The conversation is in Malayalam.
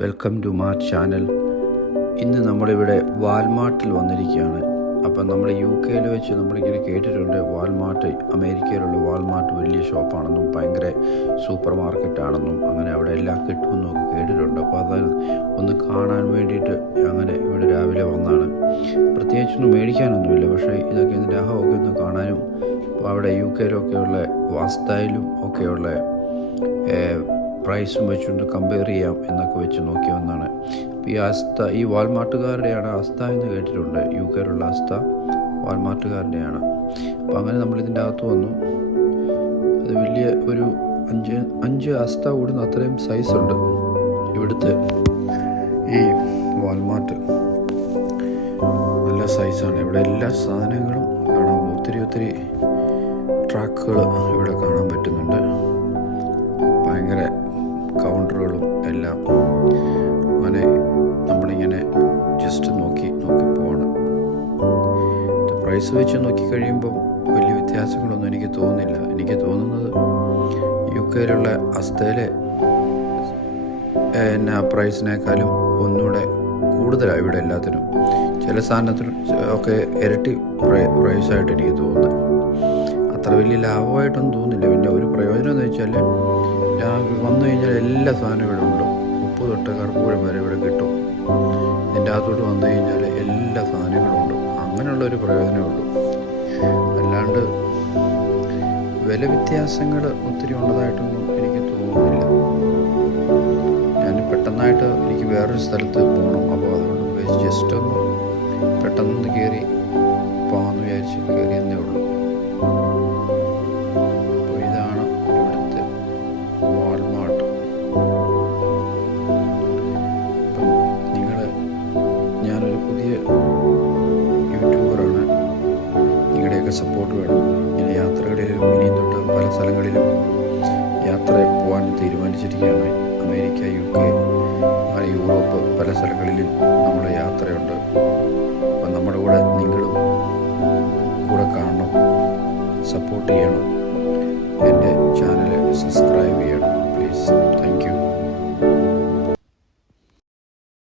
വെൽക്കം ടു മാ ചാനൽ. ഇന്ന് നമ്മളിവിടെ വാൽമാർട്ടിൽ വന്നിരിക്കുകയാണ്. അപ്പം നമ്മൾ UK വെച്ച് നമ്മളിങ്ങനെ കേട്ടിട്ടുണ്ട് വാൽമാർട്ട്, അമേരിക്കയിലുള്ള വാൽമാർട്ട് വലിയ ഷോപ്പാണെന്നും ഭയങ്കര സൂപ്പർ മാർക്കറ്റാണെന്നും അങ്ങനെ അവിടെ എല്ലാം കിട്ടുമെന്നും ഒക്കെ കേട്ടിട്ടുണ്ട്. അപ്പോൾ അത് ഒന്ന് കാണാൻ വേണ്ടിയിട്ട് അങ്ങനെ ഇവിടെ രാവിലെ വന്നാണ്. പ്രത്യേകിച്ചൊന്നും മേടിക്കാനൊന്നുമില്ല, പക്ഷേ ഇതൊക്കെ ഇതിൻ്റെ അഹമൊക്കെ ഒന്ന് കാണാനും അവിടെ UK വാസ്തയിലും ഒക്കെയുള്ള പ്രൈസും വെച്ചുകൊണ്ട് കമ്പയർ ചെയ്യാം എന്നൊക്കെ വെച്ച് നോക്കി വന്നാണ്. അപ്പോൾ ഈ വാൽമാർട്ടുകാരുടെയാണ് അസ്ത എന്ന് കേട്ടിട്ടുണ്ട്. UK അസ്ത വാൽമാർട്ടുകാരുടെയാണ്. അപ്പോൾ അങ്ങനെ നമ്മളിതിൻ്റെ അകത്ത് വന്നു. അത് വലിയ ഒരു അഞ്ച് അസ്ത കൂടുന്ന അത്രയും സൈസുണ്ട് ഇവിടുത്തെ ഈ വാൽമാർട്ട്. നല്ല സൈസാണ്. ഇവിടെ എല്ലാ സാധനങ്ങളും കാണാം. ഒത്തിരി ട്രാക്കുകൾ ഇവിടെ കാണാൻ പറ്റുന്നുണ്ട്. ഭയങ്കര കൗണ്ടറുകളും എല്ലാം. അങ്ങനെ നമ്മളിങ്ങനെ ജസ്റ്റ് നോക്കി പോവാണ്. പ്രൈസ് വെച്ച് നോക്കിക്കഴിയുമ്പം വലിയ വ്യത്യാസങ്ങളൊന്നും എനിക്ക് തോന്നുന്നില്ല. എനിക്ക് തോന്നുന്നത് UK അസ്തയിലെ പ്രൈസിനേക്കാളും ഒന്നുകൂടെ കൂടുതലാണ് ഇവിടെ എല്ലാത്തിനും. ചില സാധനത്തിൽ ഒക്കെ ഇരട്ടി പ്രൈസായിട്ട് എനിക്ക് തോന്നുന്നത്. അത്ര വലിയ ലാഭമായിട്ടൊന്നും തോന്നുന്നില്ല. പിന്നെ ഒരു പ്രയോജനം എന്ന് വെച്ചാൽ വന്നു കഴിഞ്ഞാൽ എല്ലാ സാധനവും ഇവിടെ ഉണ്ട്. ഉപ്പ് തൊട്ട് കർപ്പൂരം വരെ ഇവിടെ കിട്ടും. ഇതിൻ്റെ അകത്തോട്ട് വന്നു കഴിഞ്ഞാൽ എല്ലാ സാധനങ്ങളും ഉണ്ട്. അങ്ങനെയുള്ളൊരു പ്രയോജനമേ ഉള്ളൂ. അല്ലാണ്ട് വില വ്യത്യാസങ്ങൾ ഒത്തിരി ഉള്ളതായിട്ടൊന്നും എനിക്ക് തോന്നുന്നില്ല. ഞാൻ പെട്ടെന്നായിട്ട് എനിക്ക് വേറൊരു സ്ഥലത്ത് പോകണം. അപ്പോൾ അതുകൊണ്ട് ജസ്റ്റ് ഒന്ന് പെട്ടെന്ന് കയറി പോകാമെന്ന് വിചാരിച്ച് കയറിയെന്നേ ഉള്ളൂ. യൂട്യൂബറാണ്. നിങ്ങളുടെയൊക്കെ സപ്പോർട്ട് വേണം. ഇങ്ങനെ യാത്രകളിലും ഇനിയും തൊട്ട് പല സ്ഥലങ്ങളിലും യാത്ര പോകാൻ തീരുമാനിച്ചിരിക്കുകയാണ്. അമേരിക്ക, UK, അങ്ങനെ യൂറോപ്പ് പല സ്ഥലങ്ങളിലും നമ്മുടെ യാത്രയുണ്ട്. അപ്പം നമ്മുടെ കൂടെ നിങ്ങളും കൂടെ കാണണം, സപ്പോർട്ട് ചെയ്യണം. എൻ്റെ ചാനൽ സബ്സ്ക്രൈബ്